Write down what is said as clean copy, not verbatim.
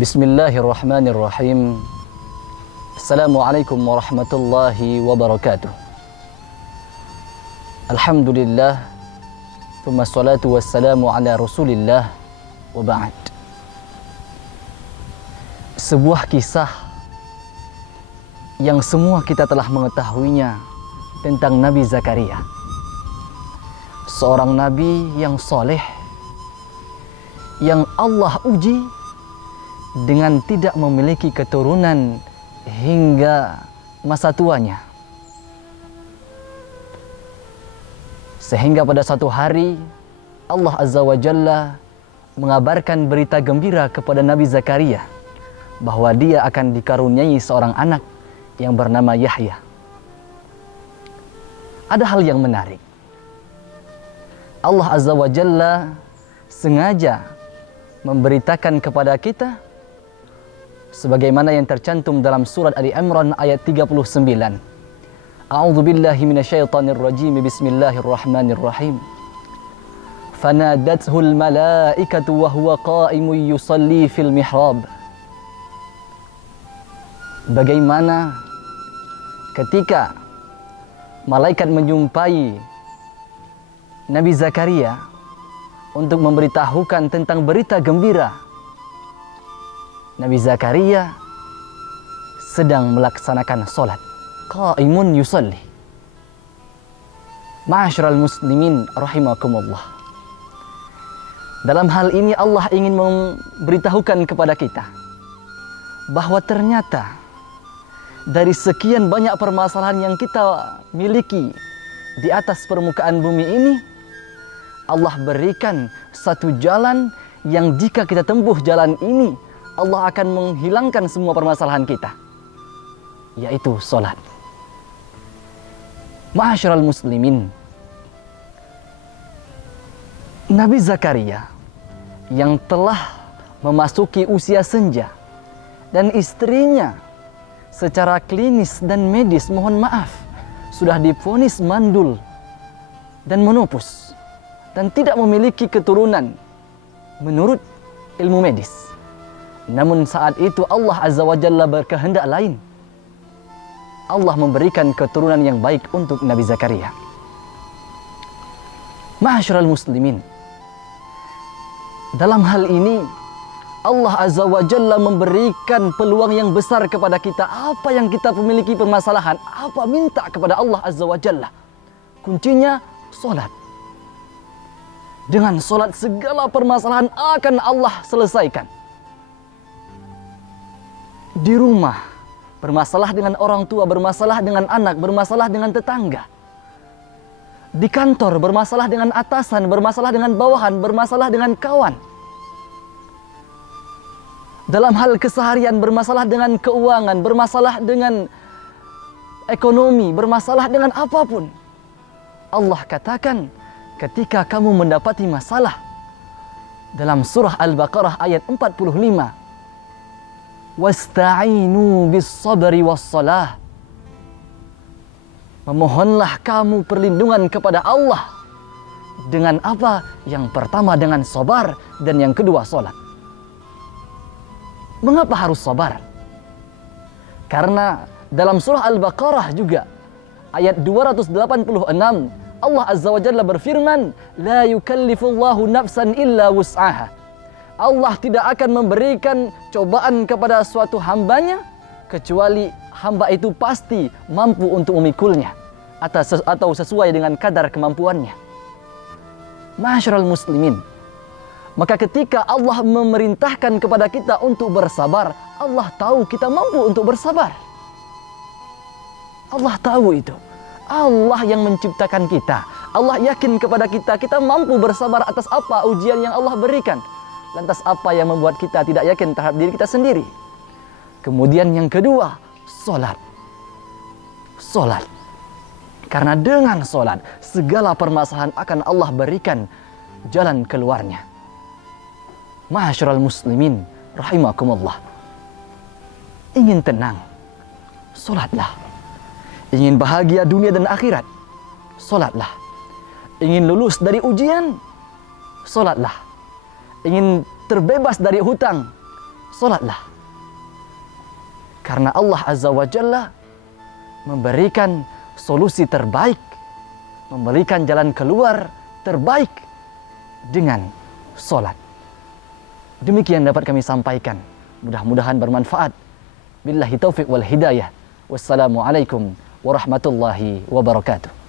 Bismillahirrahmanirrahim. Assalamualaikum warahmatullahi wabarakatuh. Alhamdulillah, thumma salatu wassalamu ala rasulillah, wa ba'd. Sebuah kisah yang semua kita telah mengetahuinya tentang Nabi Zakaria, seorang nabi yang soleh, yang Allah uji dengan tidak memiliki keturunan hingga masa tuanya. Sehingga pada satu hari Allah Azza wa Jalla mengabarkan berita gembira kepada Nabi Zakaria bahwa dia akan dikaruniai seorang anak yang bernama Yahya. Ada hal yang menarik. Allah Azza wa Jalla sengaja memberitakan kepada kita sebagaimana yang tercantum dalam surat Ali Imran ayat 39. A'udzu billahi minasyaitonir rajim. Bismillahirrahmanirrahim. Fanadathul malaikatu wa huwa qa'imun yusalli fil mihrab. Bagaimana ketika malaikat menjumpai Nabi Zakaria untuk memberitahukan tentang berita gembira, Nabi Zakaria sedang melaksanakan sholat. Qa'imun yusalli. Ma'asyiral muslimin rahimakumullah. Dalam hal ini Allah ingin memberitahukan kepada kita bahwa ternyata dari sekian banyak permasalahan yang kita miliki di atas permukaan bumi ini, Allah berikan satu jalan yang jika kita tempuh jalan ini, Allah akan menghilangkan semua permasalahan kita, yaitu sholat. Ma'asyiral muslimin, Nabi Zakaria yang telah memasuki usia senja dan istrinya secara klinis dan medis, mohon maaf, sudah divonis mandul dan menopause dan tidak memiliki keturunan menurut ilmu medis. Namun saat itu Allah Azza wa Jalla berkehendak lain. Allah memberikan keturunan yang baik untuk Nabi Zakaria. Ma'asyiral muslimin, dalam hal ini Allah Azza wa Jalla memberikan peluang yang besar kepada kita. Apa yang kita memiliki permasalahan, apa minta kepada Allah Azza wa Jalla. Kuncinya solat. Dengan solat segala permasalahan akan Allah selesaikan. Di rumah, bermasalah dengan orang tua, bermasalah dengan anak, bermasalah dengan tetangga. Di kantor, bermasalah dengan atasan, bermasalah dengan bawahan, bermasalah dengan kawan. Dalam hal keseharian, bermasalah dengan keuangan, bermasalah dengan ekonomi, bermasalah dengan apapun. Allah katakan, ketika kamu mendapati masalah, dalam surah Al-Baqarah ayat 45, wasta'inu bis-sabri was-salah. Memohonlah kamu perlindungan kepada Allah dengan apa? Yang pertama dengan sabar dan yang kedua salat. Mengapa harus sabar? Karena dalam surah Al-Baqarah juga ayat 286 Allah Azza wa Jalla berfirman, la yukallifullahu nafsan illa wus'aha. Allah tidak akan memberikan cobaan kepada suatu hambanya kecuali hamba itu pasti mampu untuk memikulnya atau sesuai dengan kadar kemampuannya. Ma'asyiral muslimin, maka ketika Allah memerintahkan kepada kita untuk bersabar, Allah tahu kita mampu untuk bersabar. Allah tahu itu. Allah yang menciptakan kita. Allah yakin kepada kita, kita mampu bersabar atas apa ujian yang Allah berikan. Lantas apa yang membuat kita tidak yakin terhadap diri kita sendiri? Kemudian yang kedua, solat. Solat. Karena dengan solat, segala permasalahan akan Allah berikan jalan keluarnya. Ma'asyiral muslimin, rahimakumullah. Ingin tenang, solatlah. Ingin bahagia dunia dan akhirat, solatlah. Ingin lulus dari ujian, solatlah. Ingin terbebas dari hutang, salatlah. Karena Allah Azza wa Jalla memberikan solusi terbaik, memberikan jalan keluar terbaik dengan salat. Demikian dapat kami sampaikan. Mudah-mudahan bermanfaat. Billahi taufiq wal hidayah. Wassalamualaikum warahmatullahi wabarakatuh.